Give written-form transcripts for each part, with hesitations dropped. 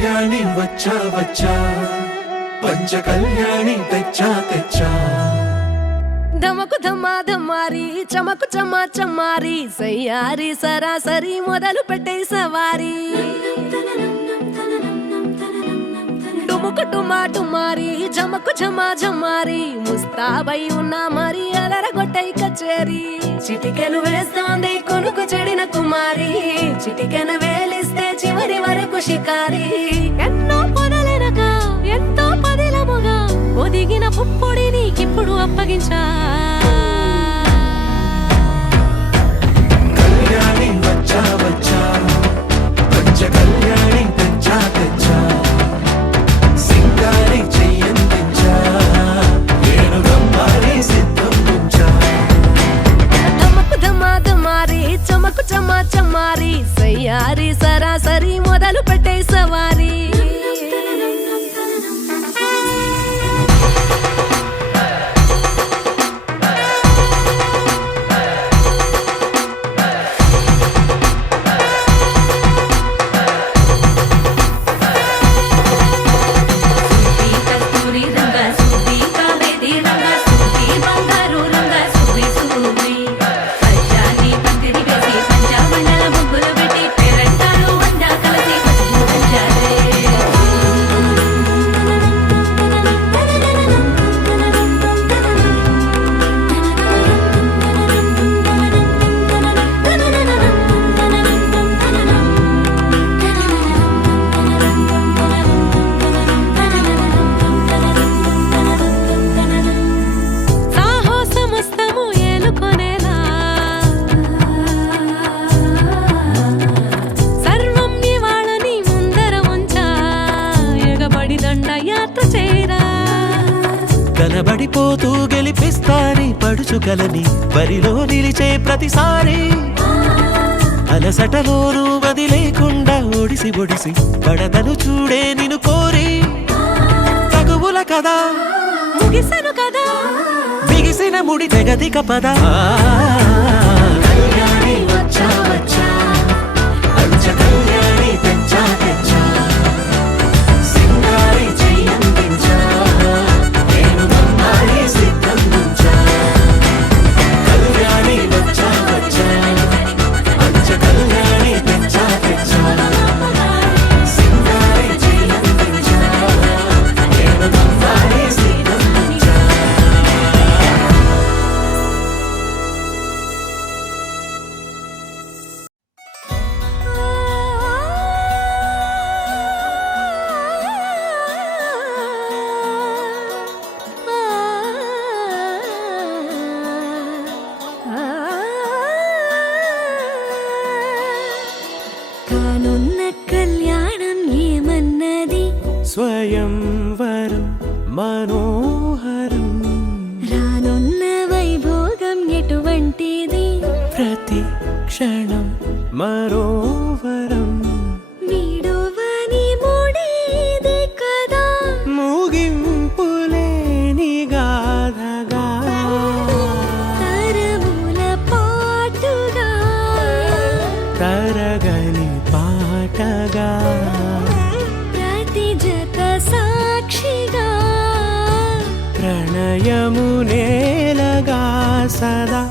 కళ్యాణి వచ్చా వచ్చా పంచ కళ్యాణి తెచ్చా తెచ్చా ధమకు ధమ్మా ధమ్మారి చమకు చమ్మా చమ్మారి సయ్యారి సరాసరి మొదలు పెట్టే సవారి డుముకు టుమా టుమారి జమకు ఝమా ఝమారి ముస్తాబై ఉన్నా మరి అదరగొట్టై కచేరి చిటికెను వేస్తోంది కొనుకు చెడిన కుమారి చిటికెను వేలిస్తే చివరి వరకు షికారి ఎన్నో పొదలెనక ఎంతో పదిలముగా ఒదిగిన పుప్పొడి నీకిప్పుడు అప్పగించా కళ్యాణి వచ్చా వచ్చా పంచ కళ్యాణి తెచ్చా తెచ్చా సింగారి చెయ్యందించా నేను గమ్మారి సిద్ధం ఉంచా ధమకు ధమా ధమారి చమకు చమ్మా చమ్మారి సయ్యారి సరాసరి మొదలు పెట్టే సవారి కనబడిపోతూ గెలిపిస్తాని పడుచుకలని బరిలో నిలిచే ప్రతిసారి అలసటలోనూ వదిలేకుండా ఒడిసి ఒడిసి పడదను చూడే నిన్ను కోరి తగువుల కదా ముగిసెను కదా బిగిసిన ముడి తెగదిక పద కళ్యాణి వచ్చా వచ్చా పంచ కళ్యాణి తెచ్చా తెచ్చా సింగారి చెయ్యందించా నేను గమ్మారి సిద్ధం ఉంచా కళ్యాణి వచ్చా వచ్చా పంచ కళ్యాణి తెచ్చా తెచ్చా సింగారి చెయ్యందించా నేను గమ్మారి సిద్ధం ఉంచా కానున్న కళ్యాణం ఏమన్నది స్వయంవరం మనోహరం రానున్న వైభోగం ఎటువంటిది ప్రతి క్షణం మరోవరం వీడువని ముడిది కదా ముగింపులేని గాథగా తరముల పాటుగా తరగని పాటగా ప్రతి జత సాక్షిగా ప్రణయము నేలగా సదా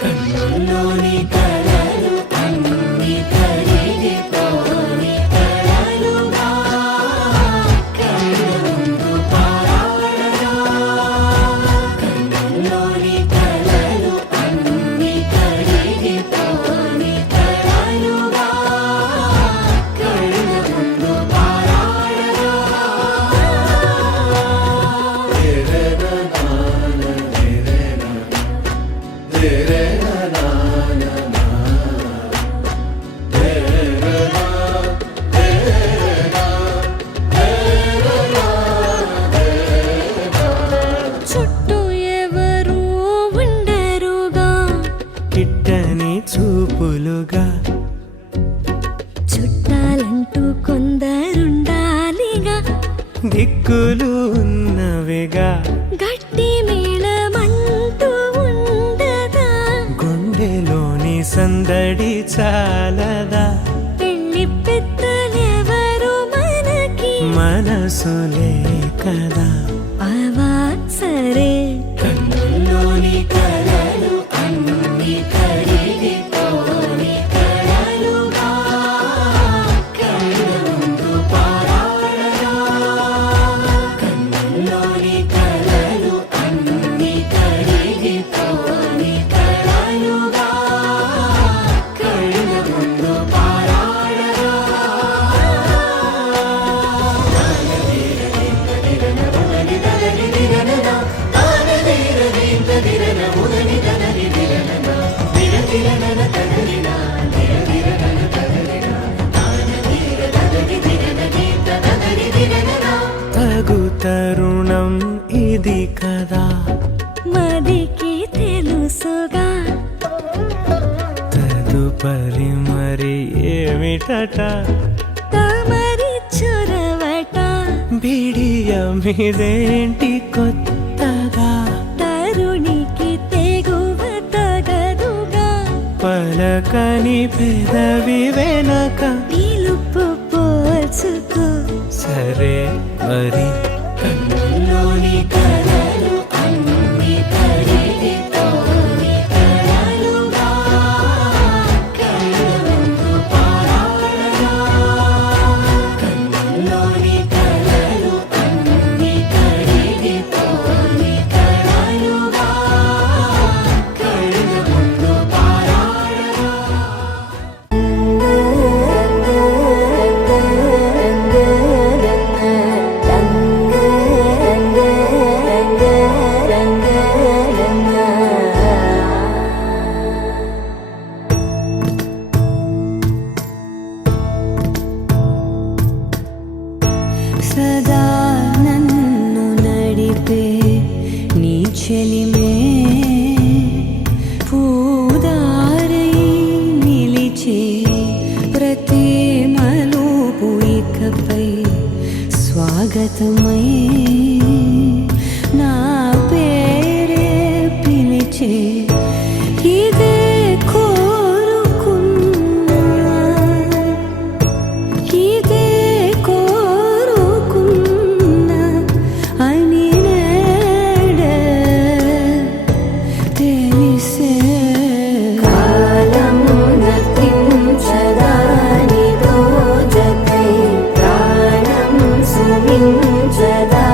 కన్నుల్లోని కలలు అన్ని కరిగిపోని కలలుగా కళ్ళు ముందు పారాడగా కన్నుల్లోని కలలు అన్ని కరిగిపోని కలలుగా కళ్ళు ముందు పారాడగా చుట్టూ ఎవరు ఉండరుగా కిట్టని చూపులుగా చుట్టాలంటూ కొందరుండాలిగా దిక్కులు ఉన్నవిగా గట్టి మేళమంటూ ఉండదా గుండెలోని సందడి చాలదా పెళ్లి పెద్దలెవరు మనకి మనసులే కదా అవా సరే కన్నుల్లోని కలలు అన్ని కరిగిపోని కలలుగా కళ్ళ ముందు పారాడగా కన్నుల్లోని కలలు అన్ని కరిగిపోని కలలుగా కళ్ళ ముందు పారాడగా తగు తరుణం ఇది కదా మదికి తెలుసుగా తదుపరి మరి ఏమిటట తమరి చొరవట బిడియమిదేంటి కొత్తగా తరుణికి తెగువ తగదుగా పలకని పెదవి వెనక పిలుపు పోల్చుకో సరే మరి కన్నుల్లోని కలలు అన్ని కరిగిపోని కలలుగా కళ్ళ ముందు పారాడగా కన్నుల్లోని కలలు అన్ని కరిగిపోని కలలుగా కళ్ళ ముందు పారాడగా సదా నన్ను నడిపే నీ చెలిమే పూదారై నిలిచే ప్రతి మలుపు ఇకపై స్వాగతమై నా పేరే పిలిచే ఇదే కోరుకున్నా ఇదే కోరుకున్నా అని నేడే తెలిసే కాలము నతించదాని దోజకై ప్రాణం సుమించదా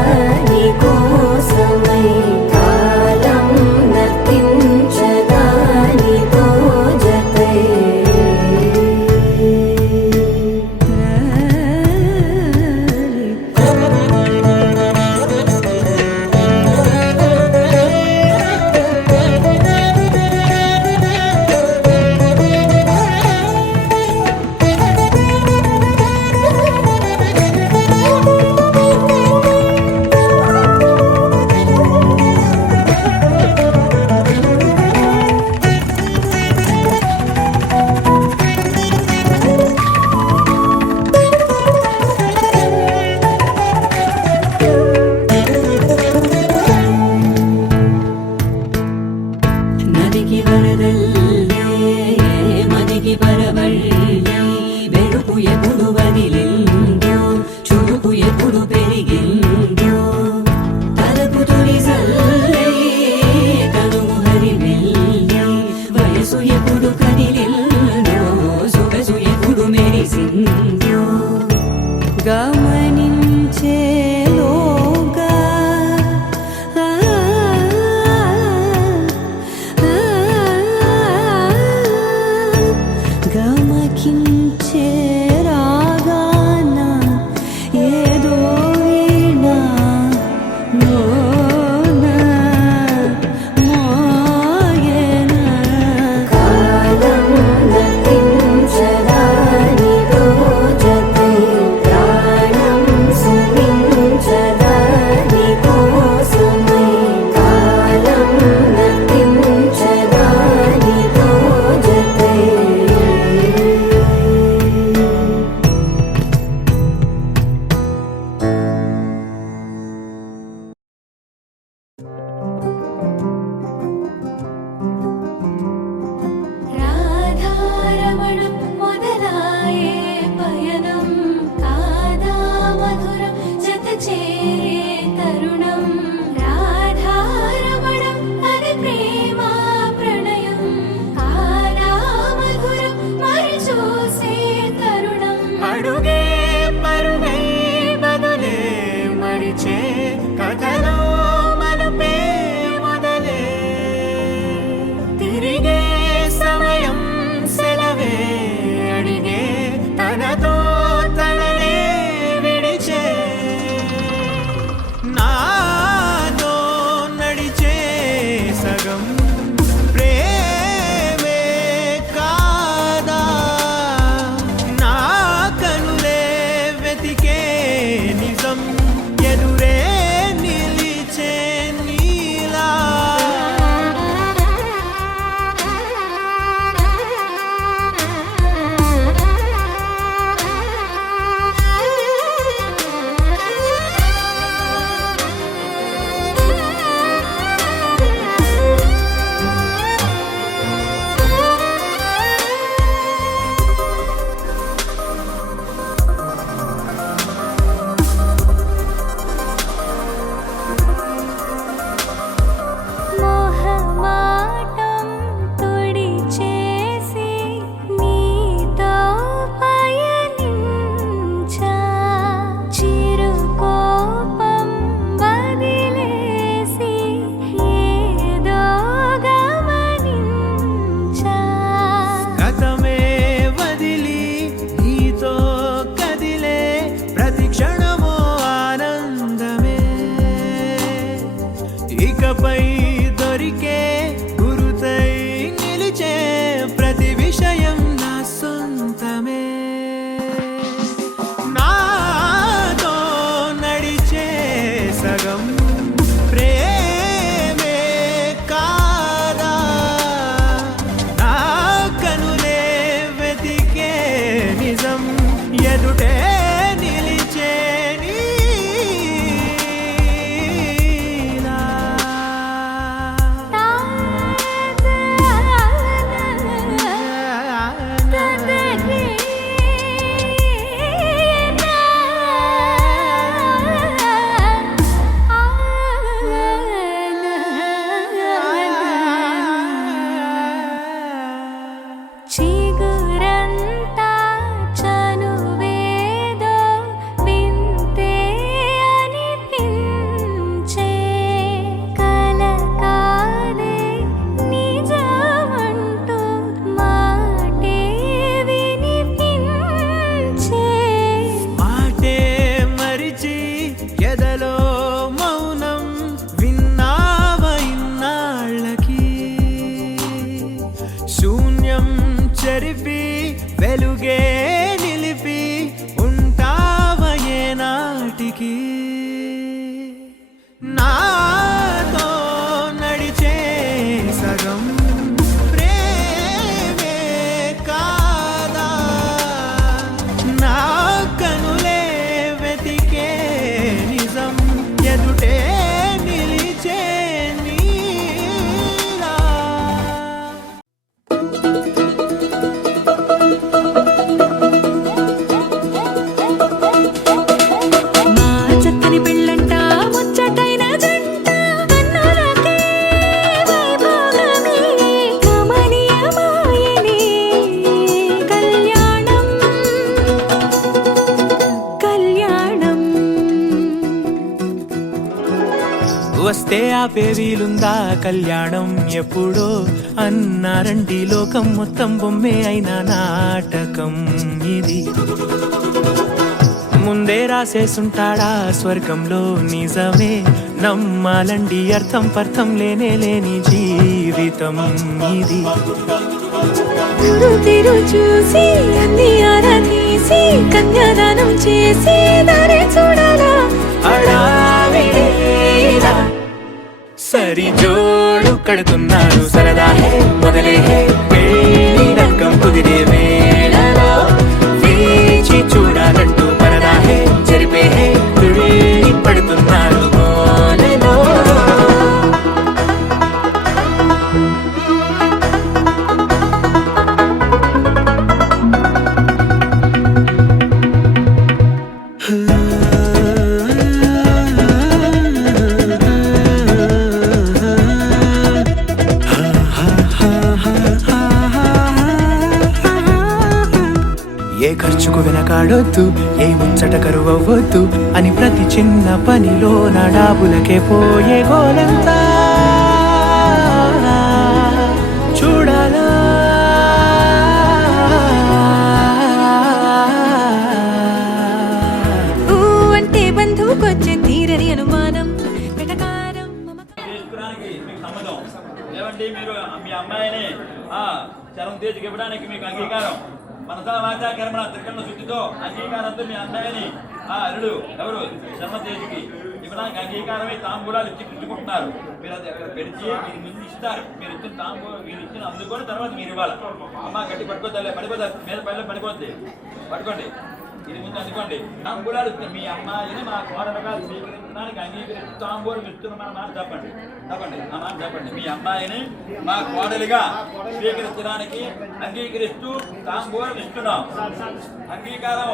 చిగురంతా చనువేదో వింతే అనిపించే కల కాదే నిజమంటూ మాటే వినిపించే మాటే మరిచి ఎదలో మౌనం విన్నావ ఇన్నాళ్ళకి శూన్యం చెరిపి వెలుగే నిలిపి ఉంటావ ఏనాటికి నాతో నడిచే సగం ప్రేమే కాదా నా కనులే వెతికే నిజం ఎదుటే నిలిచే నీలా మా చక్కని పెళ్ళంట ముచ్చటైన జంట కన్నులకే వైభోగమే కమనీయమాయనే కళ్యాణం కళ్యాణం వస్తే ఆపే వీలుందా కళ్యాణం ఎప్పుడో అన్నారండి లోకం మొత్తం బొమ్మే అయిన నాటకం ఇది ముందే రాసేసుంటాడా స్వర్గంలో నిజమే నమ్మాలండి అర్థం పర్థం లేనే లేని జీవితం ఇది గురు తిరు చూసి అన్ని ఆరాధీసి కన్యాదానం చేసి దారి చూడాలా హడావిడిలా సరి జోడు కడుతున్నారు సరదా హే మొదలే హే పెళ్లి రంగం కుదిరే వేళలో వేచి చూడాలంటూ పరదా హే జరిపే హే తుళ్ళి పడుతున్నారు గోలలో ఏ ఖర్చుకు వెనకాడొద్దు ఏ ముచ్చట కరువవ్వద్దు అని ప్రతి చిన్న పనిలో నా డాబులకే పోయే గోలంతా చూడాలా ఊ అంటే బంధువుకొచ్చే తీరని అనుమానం వెటకారం తీసుకురానికి మీకు సమ్మతం ఏమండి మీరు మీ అమ్మాయిని చరం తేజ్కి ఇవ్వడానికి మీకు అంగీకారం మనసా వాచా కర్మణ త్రికరణ శుద్ధితో అంగీకారంతో మీ అమ్మాయిని అల్లుడు ఎవరు శర్మ తేజ్కి ఇవ్వడానికి అంగీకారమై తాంబూలాలు ఇచ్చి పుచ్చుకుంటున్నారు మీరు అది అక్కడ పెడిచి మీరు ముందు ఇస్తారు మీరు ఇచ్చిన తాంబూలం మీరు ఇచ్చిన అందుకొని తర్వాత మీరు ఇవ్వాలి అమ్మ గట్టి పట్టుకోద్దాలే పడిపోతారు మీద పైన పడిపోద్ది పట్టుకోండి ఇది ముందు అందుకోండి తాంబూలాలు మీ అమ్మాయిని మా కోడలుగా స్వీకరించడానికి అంగీకరిస్తూ తాంబూలం ఇస్తున్నామన్న మాట చెప్పండి చెప్పండి ఆ మాట చెప్పండి మీ అమ్మాయిని మా కోడలిగా స్వీకరించడానికి అంగీకరిస్తూ తాంబూలం ఇస్తున్నాం అంగీకారం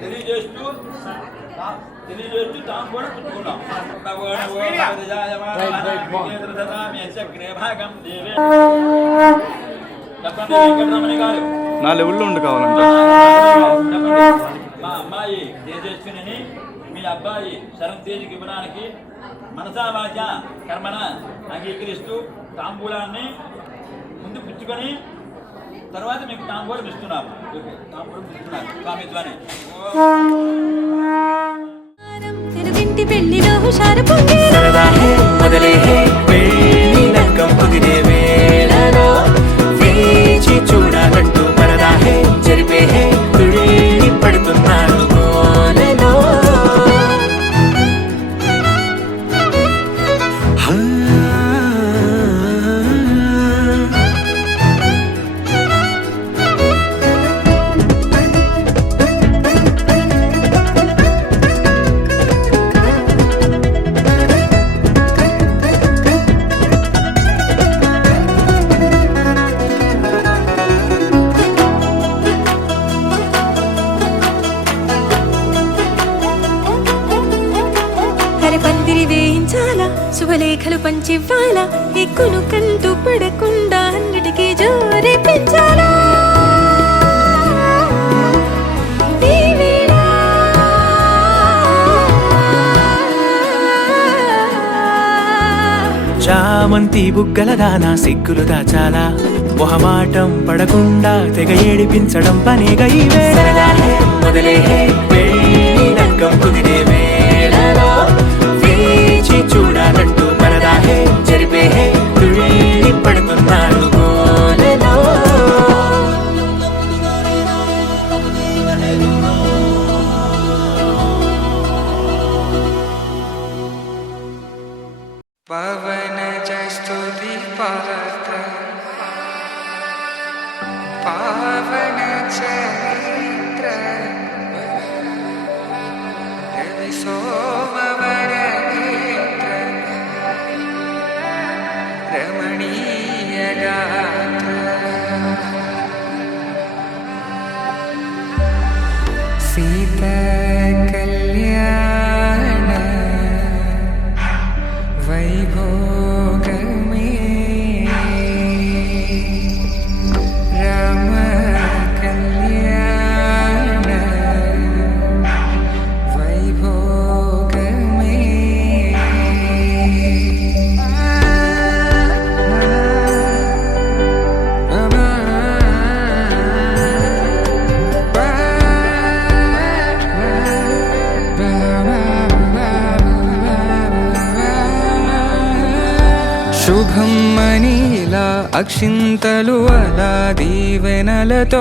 తెలియజేస్తూ తాంబూలం పుచ్చుకున్నాం చెప్పండి వెంకటరమణి గారు నా లెవెల్లో ఉండి కావాలంట మా అమ్మాయి తేజస్విని మీ అబ్బాయి శరం తేజ్కి ఇవ్వడానికి మనసా వాచ కర్మన అంగీకరిస్తూ తాంబూలాన్ని ముందు పుచ్చుకొని తర్వాత మీకు తాంబూలం ఇస్తున్నాము తాంబూలం ఇస్తున్నారు స్వామిత్వాన్ని తెలుగింటి పెళ్లిలో హుషారు పొంగే సరదా హే మొదలే హే పెళ్లి రంగం కుదిరే వేళలో వేచి చూడాలంటూ పరదా హే జరిపే హే తుళ్ళి పడుతున్నారు గోలలో పందిరి వేయించాలా శుభలేఖలు పంచివ్వాలా ఎక్కును కంటూ పడకుండా అన్నిటికీ జోరే పెంచాలా చామంతి బుగ్గల దానా సిగ్గులు దాచాలా మొహమాటం పడకుండా తెగ ఏడిపించడం పనేగా ఈ వేళ మొదలే పెళ్ళి లగ్గం కుదిరే వేళలో వేచి చూడాలంటూ పరదాహే జరిపే తుళ్ళి పడుతున్నాడు గోలలో పవన స్తుతి పాత్ర పావన చరిత్ర రవి సోమవర నేత్ర రమణీయ గాత్ర సీత కళ్యాణ వైభోగమే రామ కళ్యాణ వైభోగమే శుభం మనీలా అక్షింతలు అలా దీవెనలతో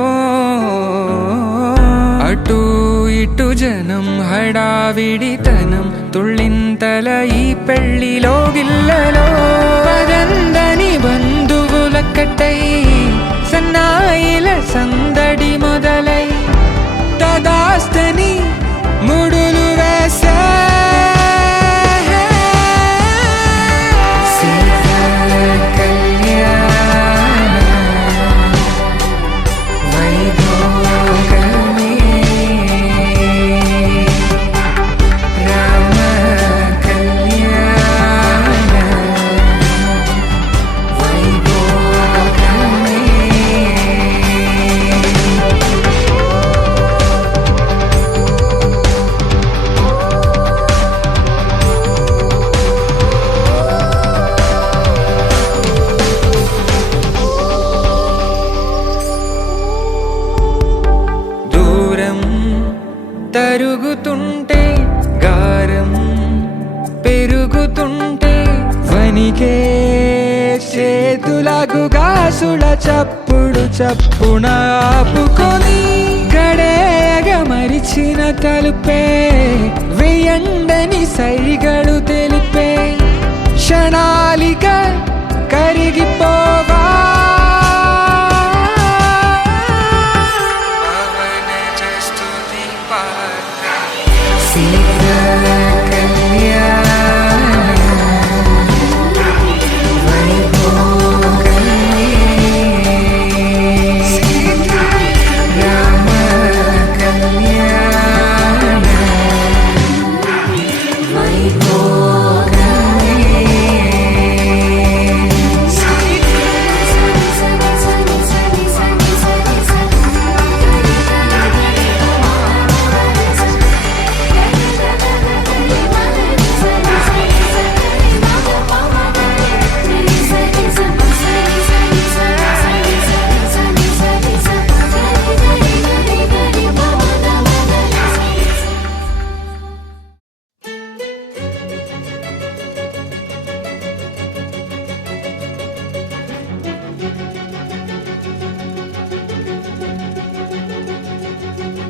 అటు ఇటు జనం హడావిడితనం తుళ్ళింతల ఈ పెళ్లిలో గిల్లలో పదందని బంధువుల కట్టై సన్నాయిల సందడి మొదలై తదాస్తని ముడులు వేసే తరుగుతుంటే గారం పెరుగుతుంటే వనికే చేతులకు గాసుల చప్పుడు చప్పున ఆపుకొని గడేగ మరిచిన తలుపే వేయండని సైగడు తెలిపే క్షణాలిక కరిగిపోవా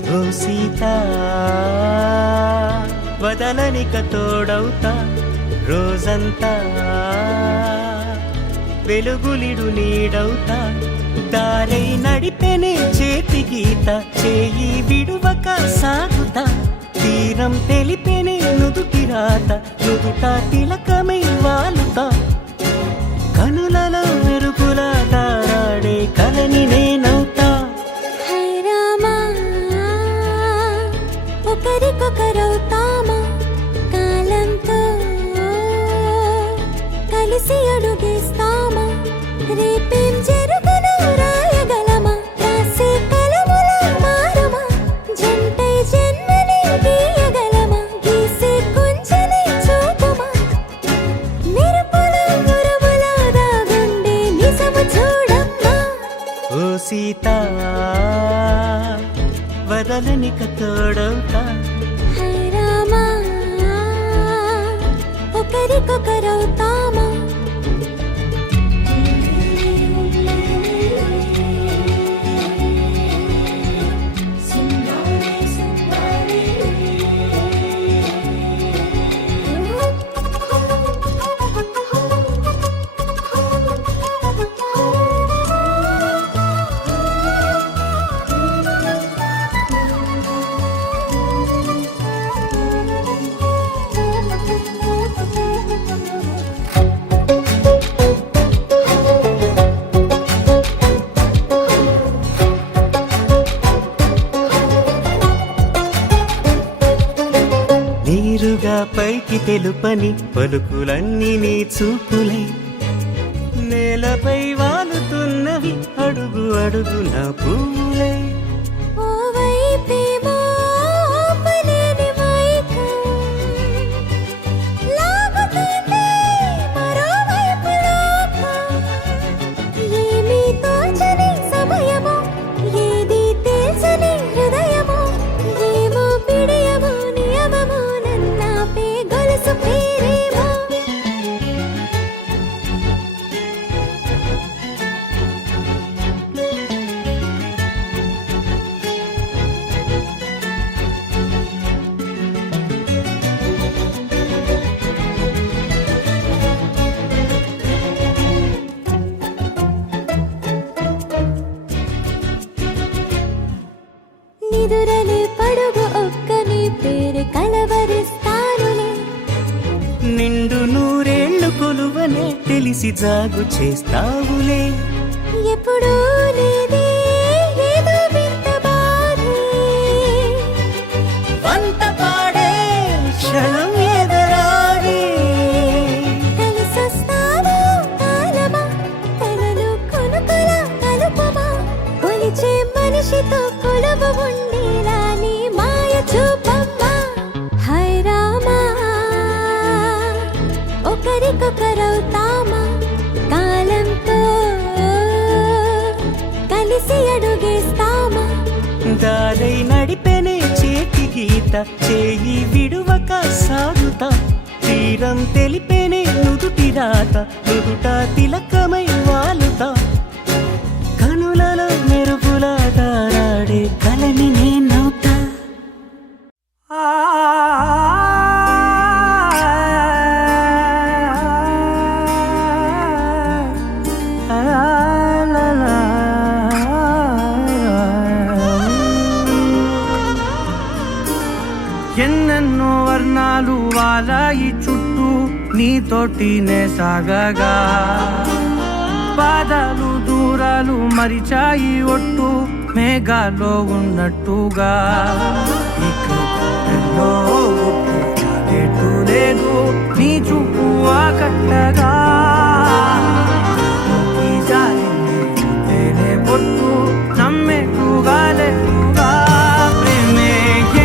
ఓ సీత వదలనిక తోడవుతా రోజంతా వెలుగులిడు నీడవుతా దారై నడిపెనే చేతి గీత చేయి విడువక సాగుతా తీరం తెలిపెనే నుదుటి రాత నుదుట తిలకమై వాలుతా కనులలో మెరుగులా తారాడే కలని నేనవుతా ఒకరికొకరవుతామా కాలంతో కలిసి అడుగేస్తామా రేపేం జరుగునో రాయగలమా రాసే కలముల మారమా జంటై జన్మని గీయగలమా గీసే కొంచెని చూపుమా మెరుపుల మురువుల వదలనిక తోడవుతా. హై రామా ఒకరికొకరవుతామా నీరుగా పైకి తెలుపని పలుకులన్నీ నీ చూపులై నేలపై వాలుతున్నవి అడుగు అడుగు నా పూలై. ఓ వైపేమో ఆపలేని మైకం లాగుతుంది మరోవైపు లోకం. ఏమీ తోచని సమయమో ఏది తేల్చని హృదయమో ఏమో పిడియమో నియమమో నన్నాపే గొలుసు పేరేమో. నిదురలే పడుగు ఒక్క నీ పేరు కలవరిస్తానులే. నిండు నూరేళ్లు కొలువనే తెలిసి జాగు చేస్తావులే. ఎప్పుడూ లేదే ఏదో వింత బాధే వంత పాడే క్షణం ఎదరాగే. కలిసొస్తావో కాలమా కలలు కొనుకల కలుపమా కొలిచే మనిషితో కొలువు ఉండేలా నీ మాయ చూపమ్మా. హై రామా ఒకరికొకరవుతామా కాలంతో కలిసి అడుగేస్తామా. దారై నడిపెనే చేతి గీత చేయి విడువక సాగుతా. తీరం తెలిపెనే నుదుటి రాత నుదుట తిలకమై వాలుతా. కనులలో మెరుపులా తారాడే కలని నేనవుతా. ఎన్నెన్నో వర్ణాలు వాలాయి చుట్టూ నీతోటినే సాగగా పాదాలు దూరాలు మరిచాయి ఒట్టు మేఘాల్లో ఉన్నట్టుగా. ఇక ఎన్నో గుర్తు లేదు నీ చూపు ఆకట్టగా. ఈ జాలిని చూస్తేనే పొట్టు నమ్మేట్టుగా లేదుగా. ప్రేమే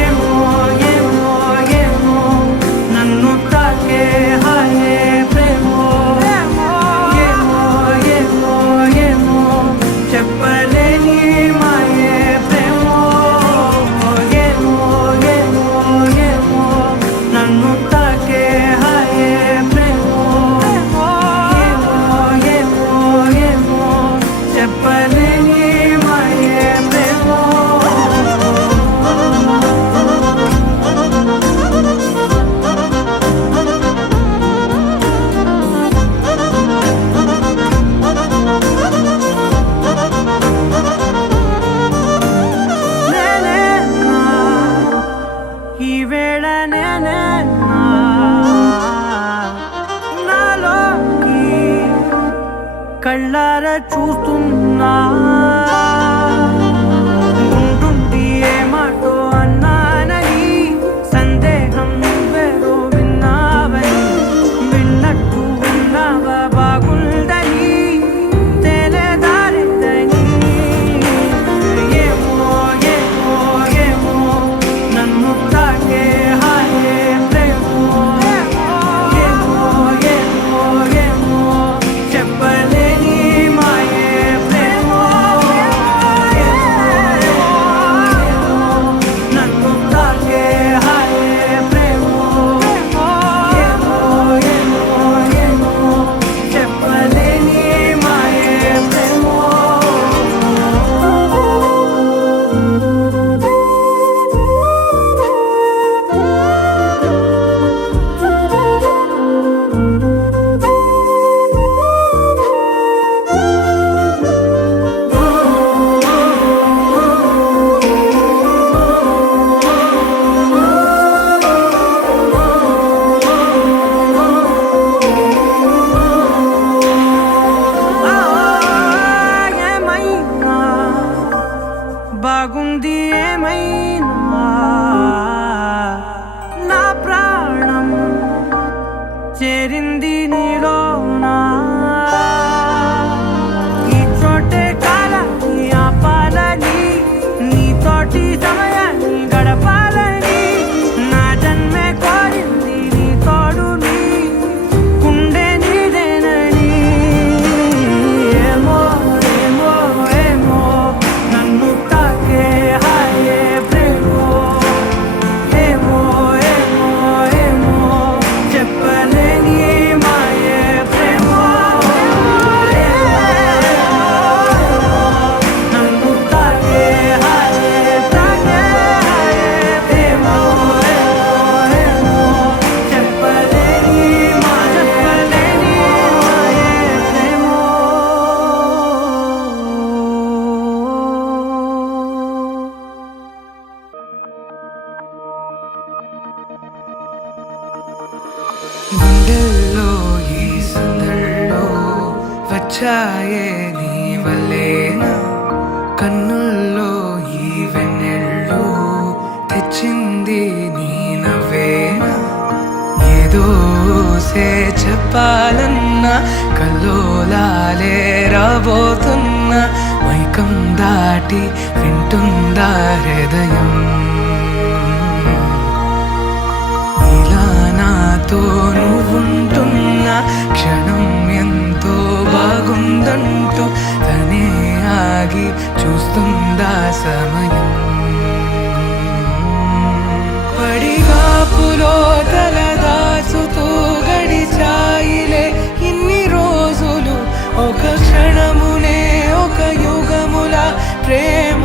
ఏమో ఏమో ఏమో నన్ను తాకే హాయే ప్రేమో. ఏమో ఏమో ఏమో చెప్పలేని మాయే ప్రేమో. ఏమో ఏమో ఏమో నన్ను తాకే హాయే ప్రేమో. ఏమో ఏమో ఏమో చెప్పలేని మాయే ప్రేమో. నేనేనా ఈ వేళ నేనేనా నాలోకి కళ్ళారా చూస్తున్నా. ఉంటుండి ఏ మాటో అన్నానని సందేహం నువ్వేదో విన్నావని విన్నట్టు ఉన్నావా బాగుందని తెలియదారిద్దని. ఏమో ఏమో ఏమో నన్ను తాకే హాయే ప్రేమో. ఏమో ఏమో ఏమో చెప్పలేని మాయే ప్రేమో. బాగుంది ఏమైనా నా ప్రాణం చేరింది నీలోనా ఈ చోటే కాలాన్ని ఆపాలని నీతోటి సమయాన్ని గడపాలని నా జన్మే కోరింది నీ తోడుని గుండె నీదేనని ఏమో ఏమో ఏమో నన్ను తాకే హాయే ప్రేమో ఏమో ఏమో ఏమో చెప్పలేని మాయే ప్రేమో నన్ను తాకే హాయే ప్రేమో ఏమో చెప్పలేని మాయే ప్రేమో. గుండెల్లో ఈ సందల్లో వచ్చాయే నీ వల్లేనా కన్నుల్లో ఈ వెన్నెళ్ళు తెచ్చింది నీ నవ్వేనా ఏదో సే చెప్పాలన్నా కల్లోలాలే రాబోతున్నా మైకం దాటి వింటుందా హృదయం ఇలా నాతో నువ్వుంటున్న క్షణం ఎంతో బాగుందంటూ తనే ఆగి చూస్తుందా సమయం పడిగాపులో తలదాచుతూ గడిచాయిలే ఇన్ని రోజులు ఒక క్షణమునే ఒక యుగముల ప్రేమ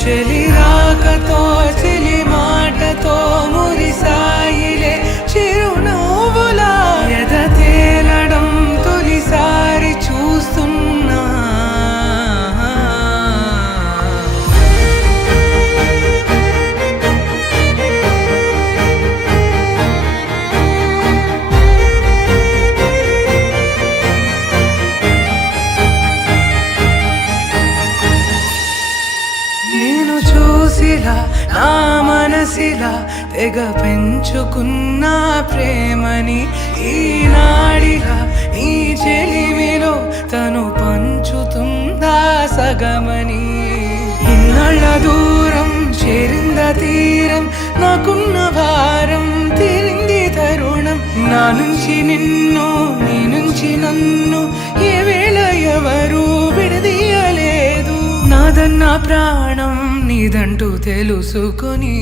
చెలి రాకతో చెలి మాటతో మురిసాయిలే చిరునవ్వులా ఎద తేలడం తొలిసారి చూస్తున్నా నేను చూసిలా నా మనసిలా తెగ పెంచుకున్న ప్రేమని ఈనాడిలా నీ చెలిమిలో తను పంచుతుందా సగమని ఇన్నాళ్ళ దూరం చేరింద తీరం నాకున్న భారం తీరింది తరుణం నా నుంచి నిన్ను నీ నుంచి నన్ను ఏ వేళ ఎవరు విడదీయలేదు నాదన్న ప్రాణం నీదంటూ తెలుసుకొని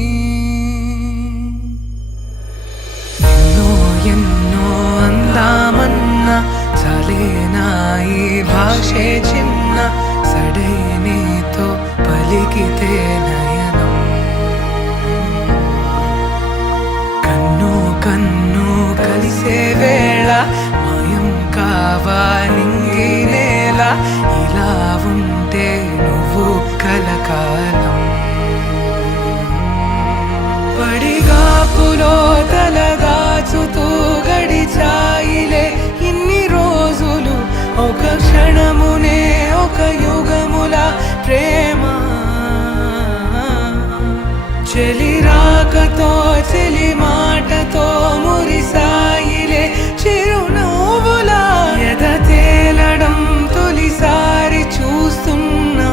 ఎన్నో ఎన్నో అందామన్నా చాలేనా ఈ భాషే చిన్న సడే నీతో పలికితే నయనం కన్ను కన్ను కలిసే వేళ మాయం కావాలింగి నేల ఇలా ఉంటే నువ్వు కలకాలం పడిగాపులో తలదాచుతూ గడిచాయిలే ఇన్ని రోజులు ఒక క్షణమునే ఒక యుగముల ప్రేమ చెలి రాకతో చెలి మాటతో మురిసాయిలే చిరునవ్వులా ఎద తేలడం తొలిసారి చూస్తున్నా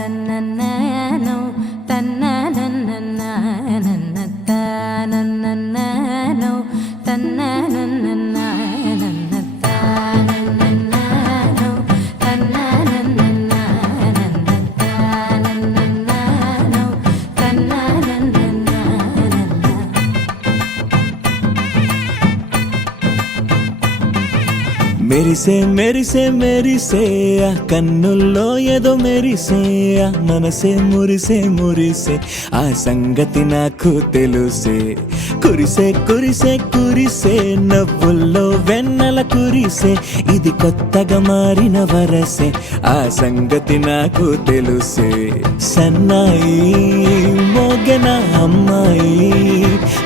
తనననననో, తన్నననననన, తనననననో, తన్నననననన, తనననననో, తన్నననననన, తనననననో, తన్నననననన. మెరిసే మెరిసే మెరిసే ఆ కన్నుల్లో ఏదో మెరిసే ఆ మనసే మురిసే మురిసే ఆ సంగతి నాకు తెలుసే కురిసే కురిసే కురిసే నవ్వుల్లో వెన్నెల కురిసే ఇది కొత్తగా మారిన వరసే ఆ సంగతి నాకు తెలుసే సన్నాయి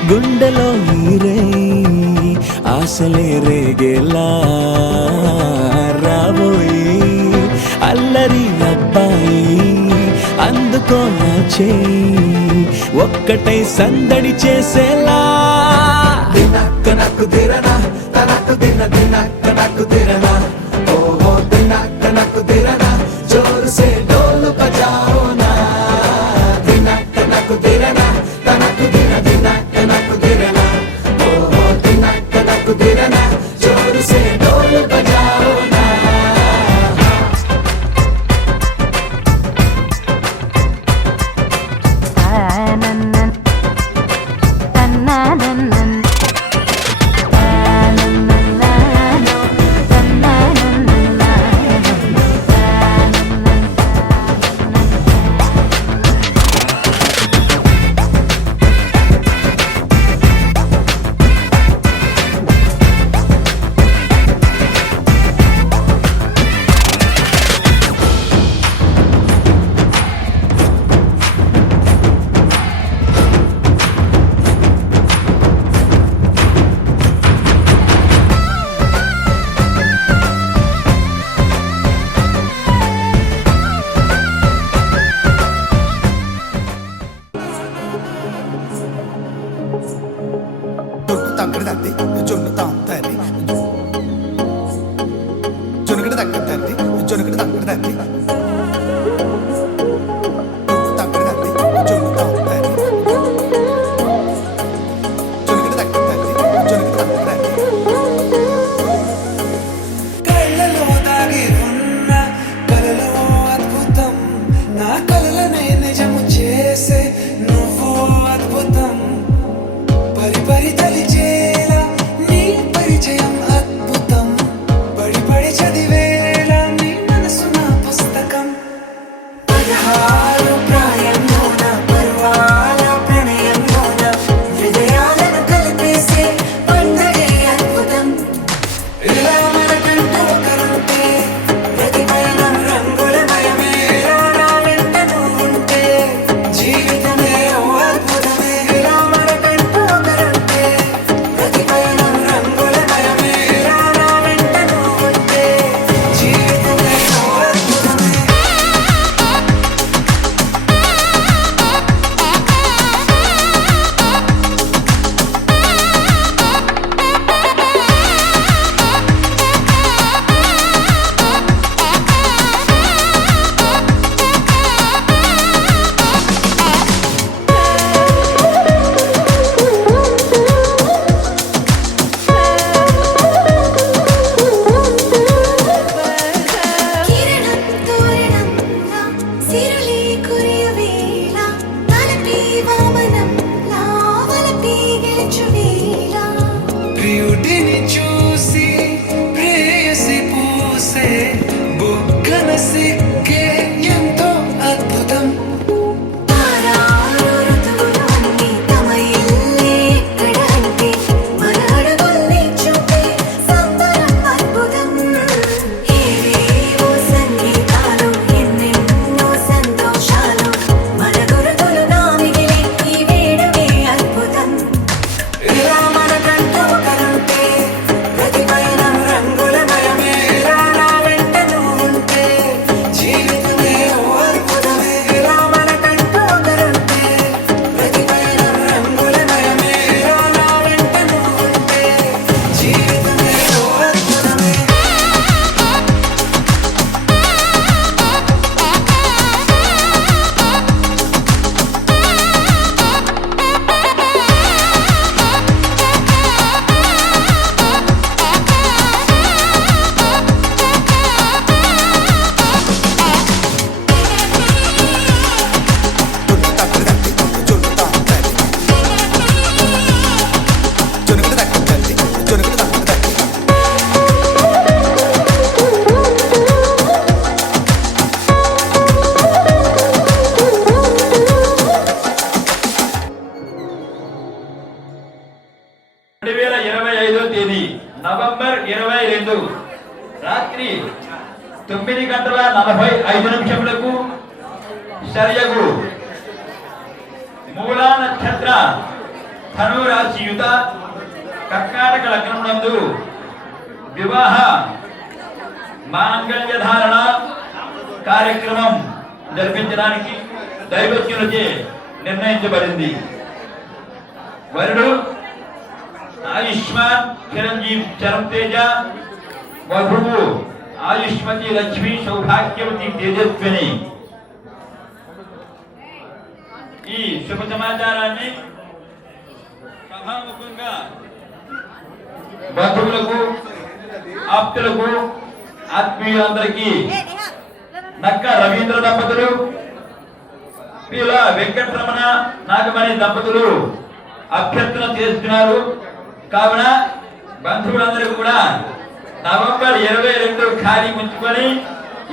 గుండెలో ఈరే ఆశలే రేగేలా రాబోయి అల్లరి అబ్బాయి అందుకో నా చేయి ఒక్కటై సందడి చేసేలా దినక్క నక్కు దిరనా తనకు దిన దినక్క నక్కు దిరనా ఓహో దినక్క నక్కు దిరనా జోరు సే డోలు బజాओ నా దినక్క నక్కు దిరనా తనకు దిన దినక్క నక్కు దిరనా ఓహో దినక్క నక్కు దిరనా జోరు సే డోలు బజాओ నా కళ్ళలో దాగి ఉన్న కలలో అద్భుతం నా కలలనే నిజము చేసే నువ్వు అద్భుతం పరి పరి తలిచేలా నీ పరిచయం అద్భుతం పడి పడి చదివేలా నీ మనసు నా పుస్తకం 16 ప్రాయంలోన పర్వాల ప్రణయంలోన హృదయాలను కలిపేసే పండగే అద్భుతం ఇలా మనకంటూ ఒకరుంటే ప్రతిపైన రంగుల మయమే ఇలా నా వెంట నువ్వుంటే జీవితమే ఓ అద్భుతమే ఇలా మనకంటూ ఒకరుంటే ప్రతిపైన రంగుల మయమే ఇలా నా వెంట నువ్వుంటే జీవితమే ఓ అద్భుతమే కిరణం తోరణంలా సిరులే కురియవేళ తలపి వామనంలా వలపి గెలుచువేళ ప్రియుడిని చూసి ప్రేయసి పూసే బుగ్గన సిగ్గే ఎంతో అద్భుతం తారారు ఋతువులు అన్నీ తమ ఇల్లే ఎక్కడ అంటే మన అడుగుల్ని చూపే సంబరం అద్భుతం ఏవేవో సంగీతాలు ఎన్నెన్నో సంతోషాలు మన గురుతులుగా మిగిలే ఈ వేడుకే అద్భుతం ఇలా మనకంటూ ఒకరుంటే ప్రతిపైన రంగుల మయమే ఇలా నా వెంట నువ్వుంటే జీవితమే ఓ అద్భుతమే ఇలా మనకంటూ ఒకరుంటే ప్రతిపైన రంగుల మయమే ఇలా నా వెంట నువ్వుంటే జీవితమే ఓ అద్భుతమే తేదీ నవంబర్ 22 రాత్రి 9:45 శర్యగు మూలా నక్షత్ర ధనురాశియుత కర్కాటక లగ్నమునందు వివాహ మాంగళ్య ధారణ కార్యక్రమం జరిపించడానికి దైవజ్ఞులచే నిర్ణయించబడింది. వరుడు ఆయుష్మాన్ చిరంజీవి చరం తేజ, వధువు ఆయుష్మతి లక్ష్మి సౌభాగ్యవతి తేజస్విని. ఈ శుభ సమాచారాన్ని సభాముఖంగా బంధువులకు, ఆప్తులకు, ఆత్మీయులందరికీ నక్క రవీంద్ర దంపతులు, పీల వెంకటరమణ నాగమణి దంపతులు అభ్యర్థన చేస్తున్నారు. కావున బంధువులందరూ కూడా నవంబర్ 22 ఖాళీ ఉంచుకొని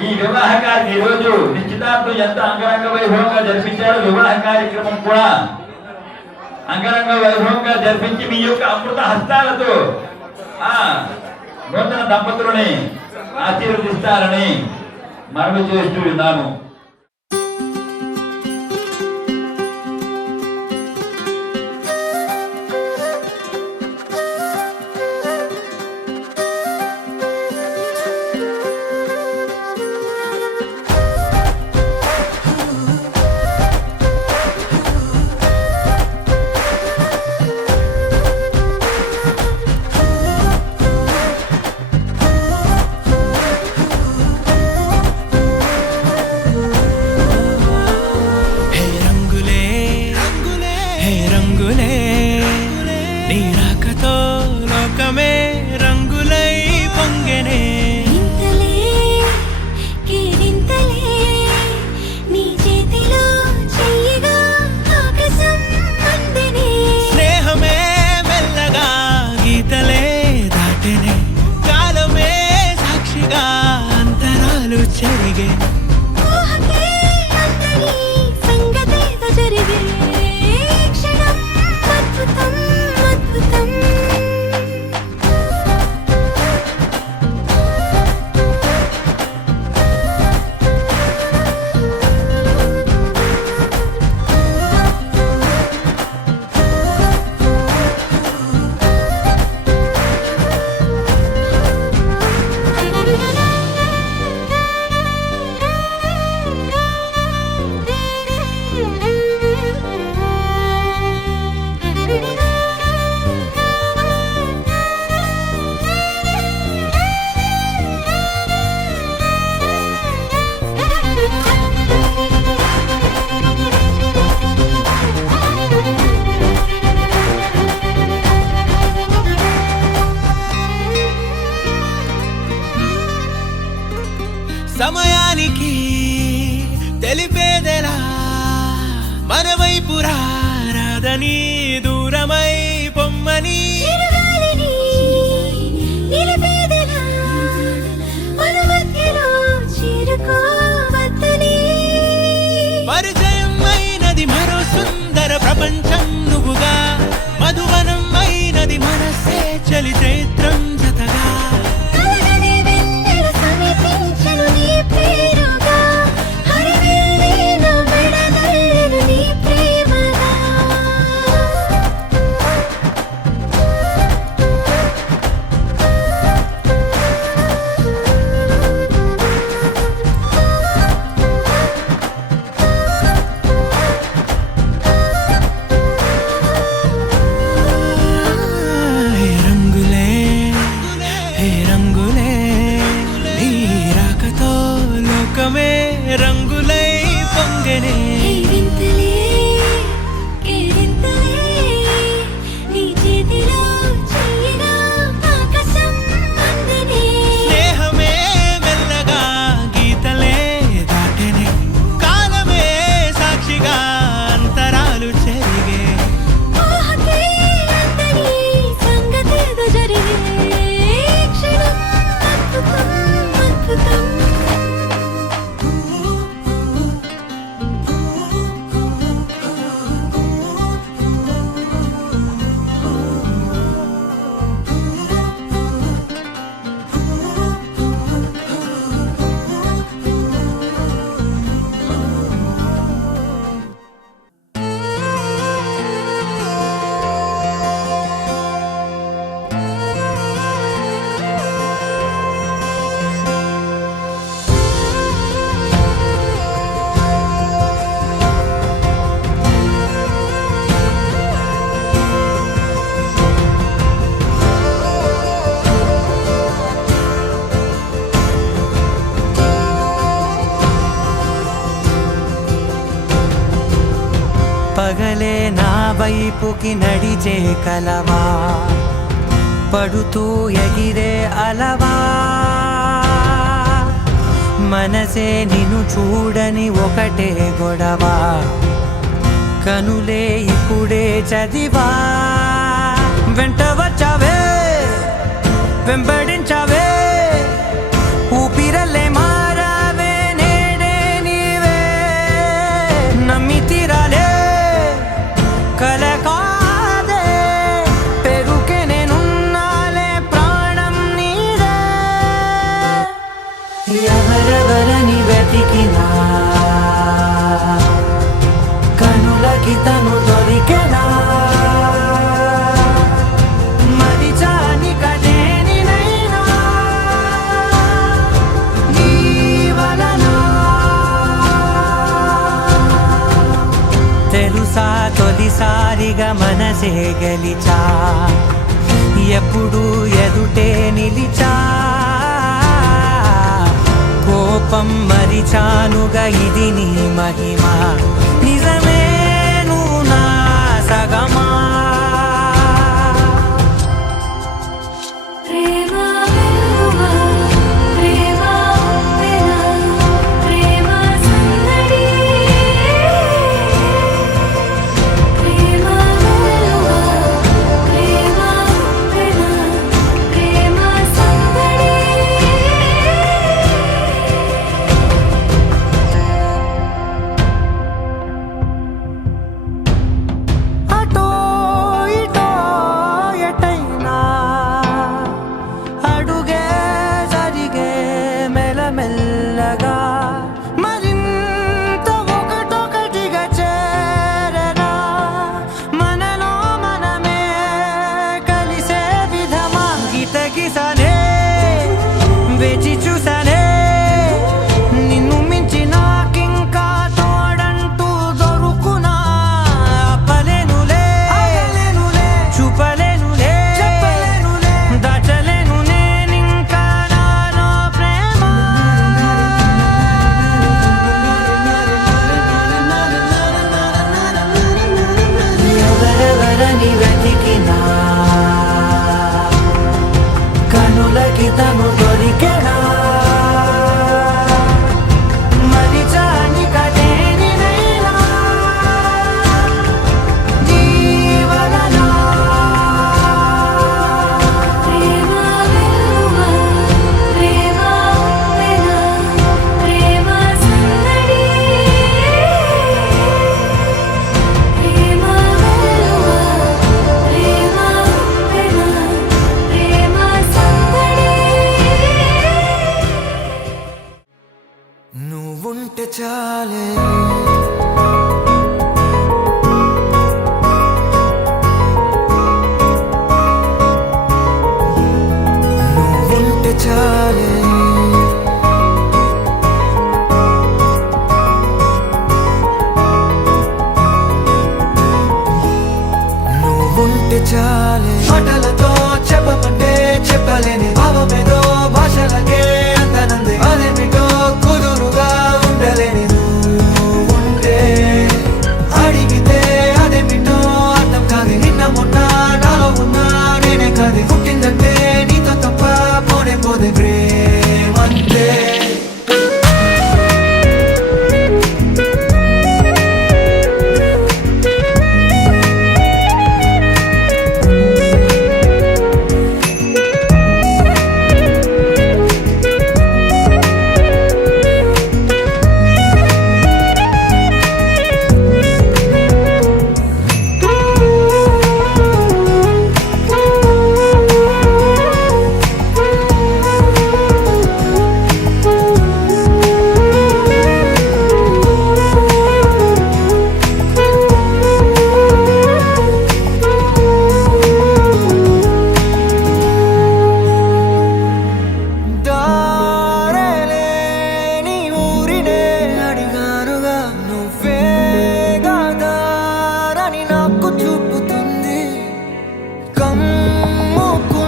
ఈ వివాహ కార్యక్రమం, ఈ రోజు నిశ్చితార్థం ఎంత అంగరంగ వైభవంగా జరిపించారో వివాహ కార్యక్రమం కూడా అంగరంగ వైభవంగా జరిపించి మీ యొక్క అమృత హస్తాలతో ఆ నూతన దంపతులని ఆశీర్వదిస్తారని మనవి చేస్తూ ఉన్నాము. హే రంగులే హే రంగులే నీ రాకతో లోకమే రంగులై పొంగెనే. ఇంతలే కేరింతలే నీ చేతిలో చెయ్యగా ఆకాశం అందనే. స్నేహమే మెల్లగా గీతలే దాటెనే, కాలమే సాక్షిగా అంతరాలు చెరిగే. ఊహకే అందరి సంగతేదో జరిగే క్షణం అద్భుతం అద్భుతం. సమయానికి తెలిపేదెలా మన వైపు రాదని దూరమై పొమ్మని. చిరుగాలిని నిలిపేదెలా మన మధ్యలో చేరుకోవద్దని. పరిచయం అయినది మరో సుందర ప్రపంచం నువ్వుగా, మధువనం అయినది మనసే చలి చైత్రం జతగా. కలగని వెన్నెల సమీపించెను నీ పేరుగా, హరివిల్లే నా మెడదల్లెను నీ ప్రేమగా. నా వైపుకి నడిచే కలవా పడుతూ ఎగిరే అలవా మనసే నిన్ను చూడని ఒకటే గొడవ కనులే ఇప్పుడే చదివా వెంట వచ్చావే వెంబడించావే ఊపిరల్లే మారావే నేడే నీవే నమ్మి తీరాలే కల కాదే పెరుకే నేనున్నాలే ప్రాణం నీదే ఎవరెవరని వెతికినా కనులకి తను దొరికెనా మరిచాని కదేనినైనా నీ వలన తెలుసా తొలిసారిగా మనసే గెలిచా ఎప్పుడు ఎదుటే నిలిచా కోపం మరిచానుగా ఇది నీ మహిమ నిజమే నువ్వు నా సగమా ప్రేమ వెలువ ప్రేమ ఉప్పెన ప్రేమ సందడి ప్రేమ వెలువ ప్రేమ ఉప్పెన ప్రేమ సందడి అటో ఇటో ఎటైనా అడుగే జరిగే మెల్లమెల్లగా మరింత ఒకటొకటిగా చేరనా మనలో మనమే కలిసే విధమా గితగిసనే వేచి చూసనే నిన్ను మించి నాకింకా తోడంటూ దొరుకునా అప్పలేనులే చూపలేనులే దాచలేను నేనింకా నాలో ప్రేమ ఎవరెవరని వెతికినా కనులకి తను దొరికెనా మరిచాని కదేనినైనా నీ వలన ప్రేమ వెలువ ప్రేమ ఉప్పెన ప్రేమ సందడి ప్రేమ వెలువ ప్రేమ ఉప్పెన ప్రేమ సందడి నువ్వుంటే చాలే నువ్వుంటే చాలే నువ్వుంటే చాలే మాటలతో చెప్పమంటే చెప్పలేని భావమేదో భాషలకే అందనంది అదేమిటో కుదురుగా ఉండలేని నువ్వుంటే అడిగితే అదేమిటో అర్థం కాదు నిన్న మొన్న నాలో ఉన్నా నేనే కాదు పుట్టిందంటే నీతో తప్ప పోనే పోదే ప్రేమంతే దారేలేని ఊరినే అడిగానుగా నువ్వేగా దారని నాకు చూపుతుంది కమ్ముకున్న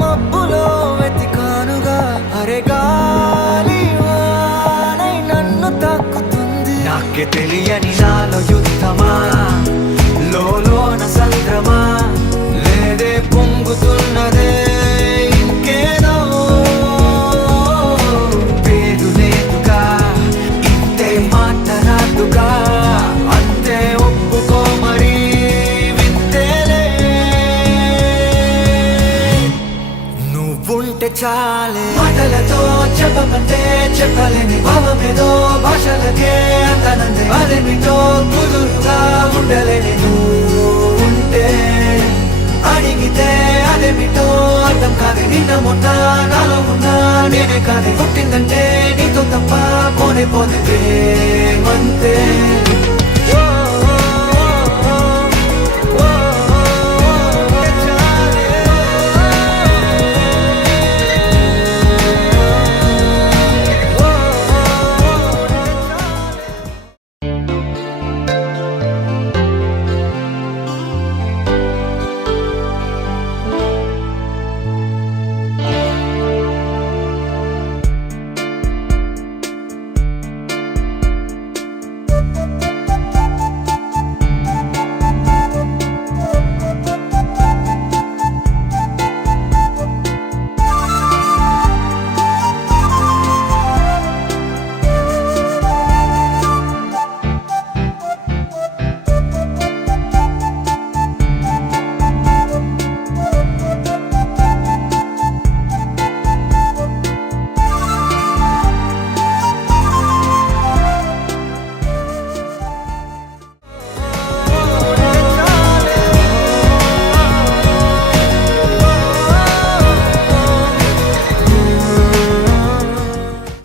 మబ్బులో వెతికానుగా అరే గాలి వానై నన్ను తాకుతుంది నాకే తెలియని నాలో యుద్ధమా చాలే మాటలతో చెప్పమంటే చెప్పలేని భావమేదో భాషలకే అంతనందే అదేమిటో కుదురుగా ఉండలేని నువ్వు ఉంటే అడిగితే అదేమిటో అర్థం కాదు నిన్న మొన్న నాలో ఉన్నా నేనే కాదు పుట్టిందంటే నీతో తప్ప పోనే పోతే ప్రేమంతే